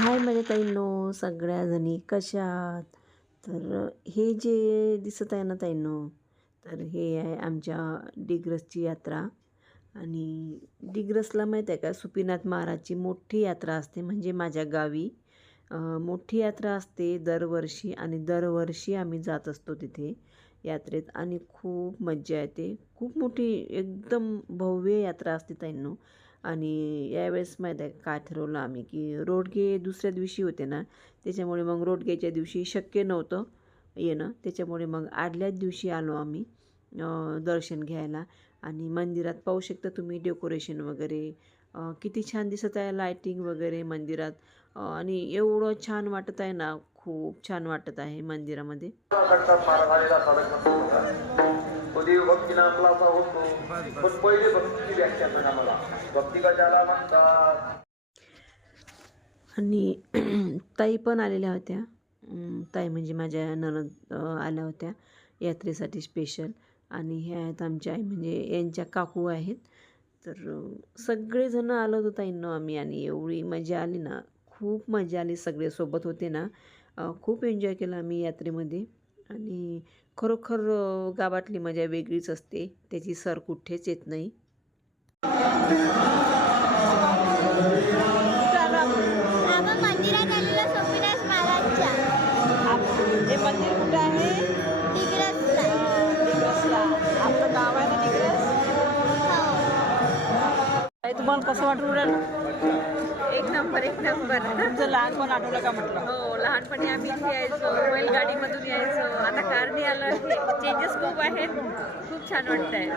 हाय माझ्या ताईंनो, सगळ्याजणी कशा आहात? तर हे जे दिसत आहे ना ताईंनो, तर हे आहे आमच्या डिग्रसची यात्रा. आणि डिग्रसला माहीत आहे का, सुपीनाथ महाराजची मोठी यात्रा असते, म्हणजे माझ्या गावी मोठी यात्रा असते दरवर्षी. आणि दरवर्षी आम्ही जात असतो तिथे यात्रेत आणि खूप मज्जा येते. खूप मोठी एकदम भव्य यात्रा असते ताईंनो. आणि यावेळेस माहीत आहे काय ठरवलं आम्ही, की रोडगे दुसऱ्या दिवशी होते ना, त्याच्यामुळे मग रोडगेच्या दिवशी शक्य नव्हतं येणं. त्याच्यामुळे मग आदल्याच दिवशी आलो आम्ही दर्शन घ्यायला. आणि मंदिरात पाहू शकता तुम्ही डेकोरेशन वगैरे किती छान दिसत आहे, लायटिंग वगैरे मंदिरात. आणि एवढं छान वाटत आहे ना, खूप छान वाटत आहे मंदिरामध्ये. तो देव भक्तीनं आपला असा होतो. पण पहिले भक्तीची व्याख्या सांगा मला, भक्ती कशाला म्हणतात? आणि ताई पण आलेल्या होत्या. ताई म्हणजे माझ्या नणंद आल्या होत्या यात्रेसाठी स्पेशल. आणि ह्या आहेत आमच्या आई, म्हणजे यांच्या काकू आहेत. तर सगळेजण आलो होतो ताईंनो आम्ही. आणि एवढी मजा आली ना, खूप मजा आली. सगळे सोबत होते ना, खूप एन्जॉय केलं आम्ही यात्रेमध्ये. आणि खरोखर गावातली मजा वेगळीच असते, त्याची सर कुठेच येत नाही. आपण मंदिरात आलेलो सोमनाथ महाराजच्या. हे मंदिर कुठं आहे? डिग्रसला. डिग्रसला. आपलं गाव आहे ना डिग्रस. ताई, तुम्हाला कसं वाटून राहिलं? एक नंबर एक नंबर. तुमचं लहानपण आठवलं का म्हटलं? हो, लहानपणी आम्ही इथे यायचो, बैलगाडीमधून यायचो. आता कारने आलं, चेंजेस खूप आहेत. खूप छान वाटतंय.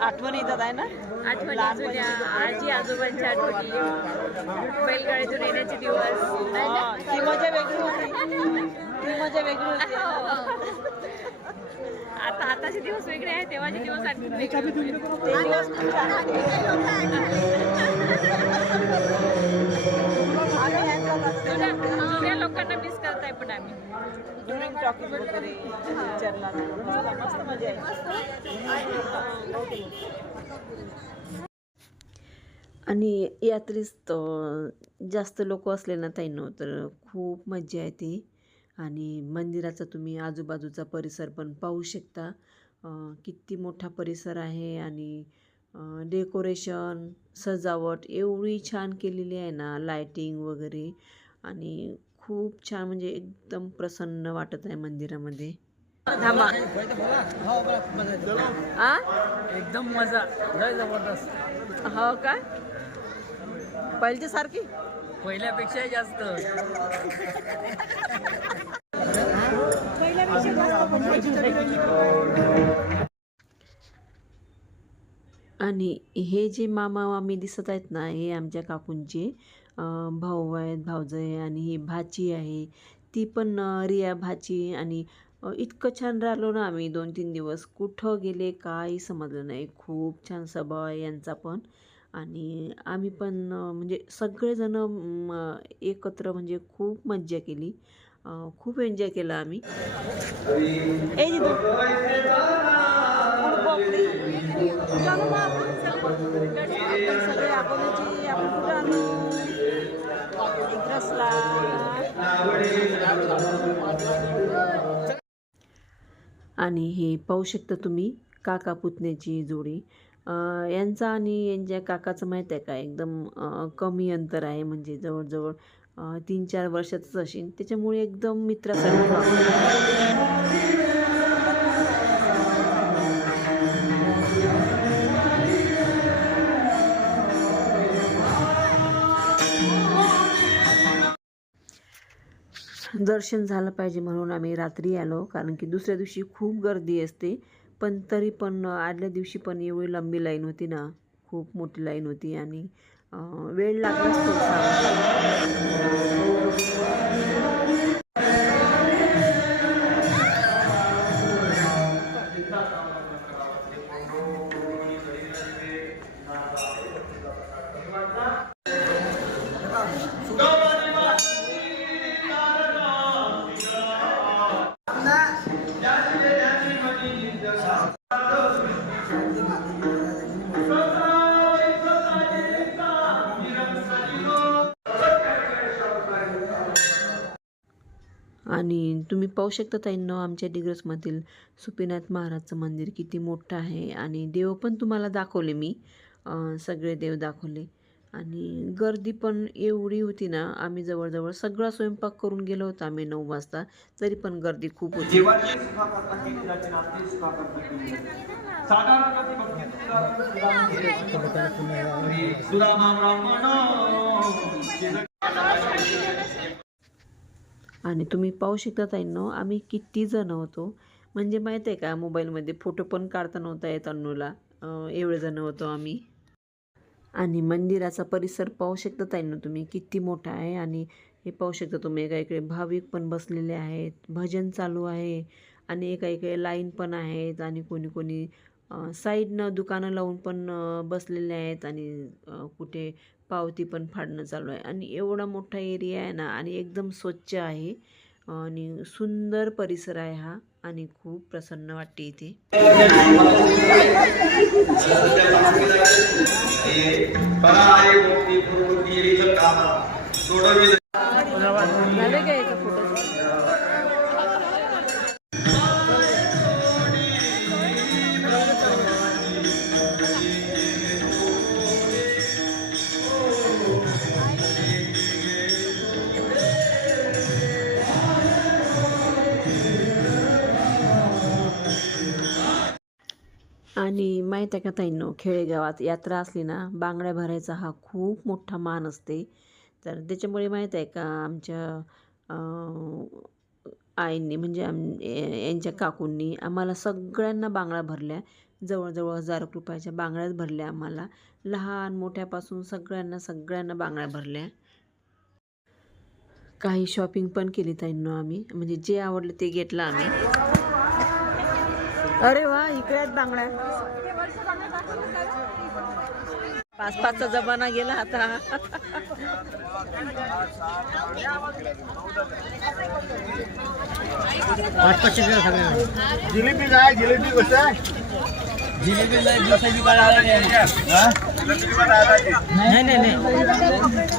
आठवण येतात आहे ना आठवणी लहानपणी. जुन्या, आजी आजोबांच्या आठवणी, बैलगाडीतून येण्याचे दिवस. ती मजा वेगळी होती. ती मजा वेगळी होती. आताचे दिवस वेगळे आहेत, तेव्हाचे दिवस आणखी वेगळे होते. ते दिवस खूप छान होते. आम्ही यांचा जुन्या लोकांना मिस करताय पण आम्ही. ड्युरिंग टॉकिंग वगैरे पिक्चरला मस्त मजा आहे. आणि यात्रेत जास्त लोक असले ना ताईंनो, तर खूप मजा येते. आणि मंदिराचा तुम्ही आजूबाजूचा परिसर पण पाहू शकता. किती मोठा परिसर आहे. आणि डेकोरेशन, सजावट एवढी छान केलेली आहे ना, लायटिंग वगैरे. आणि खूप छान, म्हणजे एकदम प्रसन्न वाटत आहे मंदिरामध्ये. थांबा. एकदम मजा, लय जबरदस्त. हो का? पहिलीच्या सारखी पहिल्यापेक्षा जास्त. आणि हे जे मामा मामी दिसत आहेत ना, हे आमच्या काकूंचे भाऊ आहेत, भाऊजं आहे. आणि ही भाची आहे, ती पण रिया भाची. आणि इतकं छान राहिलो ना आम्ही 2-3 दिवस, कुठं गेले काही समजलं नाही. खूप छान स्वभाव आहे यांचा पण. आणि आम्ही पण म्हणजे सगळेजण एकत्र, म्हणजे खूप मज्जा केली. खूप एन्जॉय केलं आम्ही. ए दिदू, आपण सगळे अकोल्याची, आपण कुठं आलो? डिग्रसला. आणि हे पाहू शकता तुम्ही काका पुतण्याची जोडी. यांचा आणि यांच्या काकाचं माहीत आहे का, एकदम कमी अंतर आहे, म्हणजे जवळजवळ 3-4 वर्षाचंच असेल. त्याच्यामुळे एकदम मित्रासारखं वागतात. दर्शन झालं पाहिजे म्हणून आम्ही रात्री आलो, कारण की दुसऱ्या दिवशी खूप गर्दी असते. पण तरी पण आदल्या दिवशी पण एवढी लंबी लाईन होती ना, खूप मोठी लाईन होती. आणि वेळ लागलाच थोडासा. आणि तुम्ही पाहू शकता ताईंनो आमच्या डिग्रसमधील सुपीनाथ महाराजचं मंदिर किती मोठं आहे आणि देव पण तुम्हाला दाखवले मी, सगळे देव दाखवले. आणि गर्दी पण एवढी होती ना, आम्ही जवळजवळ सगळा स्वयंपाक करून गेलो होतो आम्ही 9 वाजता, तरी पण गर्दी खूप होती. जीवाची सुखा करता केली जाते ना, आपली सुखा करता केली जाते. साधारण कधी भक्ती सुदामा ब्राह्मण. आणि तुम्ही पाहू शकता ताईंनो आम्ही किती जण होतो, म्हणजे माहीत आहे का, मोबाईलमध्ये फोटो पण काढता नव्हता येत अन्नूला, एवढे जण होतो आम्ही. आणि मंदिराचा परिसर पाहू शकता ताईंनो तुम्ही किती मोठा आहे. आणि हे पाहू शकता तुम्ही, एका इकडे भाविक पण बसलेले आहेत, भजन चालू आहे आणि एका इकडे लाईन पण आहेत आणि कोणी कोणी साईडनं दुकानं लावून पण बसलेले आहेत आणि कुठे पावती पण फाडणं चालू आहे. आणि एवढा मोठा एरिया आहे ना आणि एकदम स्वच्छ आहे आणि सुंदर परिसर आहे हा आणि खूप प्रसन्न वाटते इथे. झाले काय एका फोटो? आणि माहीत आहे का ताईंनो, खेडेगावात यात्रा असली ना, बांगड्या भरायचा हा खूप मोठा मान असते. तर त्याच्यामुळे माहीत आहे का, आमच्या आईंनी म्हणजे यांच्या काकूंनी आम्हाला सगळ्यांना बांगड्या भरल्या, जवळजवळ 1000 रुपयाच्या बांगड्याच भरल्या आम्हाला, लहान मोठ्यापासून सगळ्यांना बांगड्या भरल्या. काही शॉपिंग पण केली ताईंनो आम्ही, म्हणजे जे आवडलं ते घेतलं आम्ही. अरे वा, इकडे आहेत बांगड्या. 5-5चा जमाना गेला आता. जिलेबी काय, जिलेबी कसं आहे? जिलेबी नाही.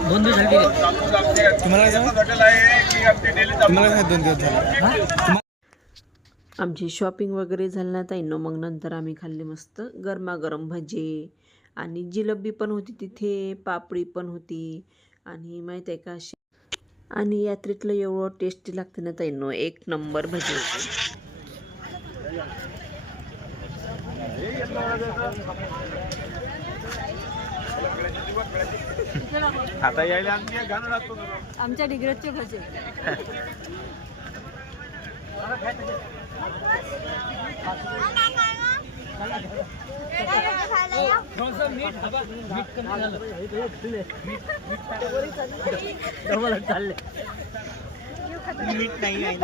2 दिवस झाले. तुम्हाला 2 दिवस झाले. आमची शॉपिंग वगैरे झाली ना ताईंनो, मग नंतर आम्ही खाल्ले मस्त गरमागरम भजे आणि जिलेबी पण होती तिथे, पापडी पण होती. आणि माहीत आहे का, आणि यात्रेतलं एवढं टेस्टी लागते ना ताईंनो, 1 नंबर भजी होते. आता यायला आमच्या डिग्रजचे भजे. मीठ नाही.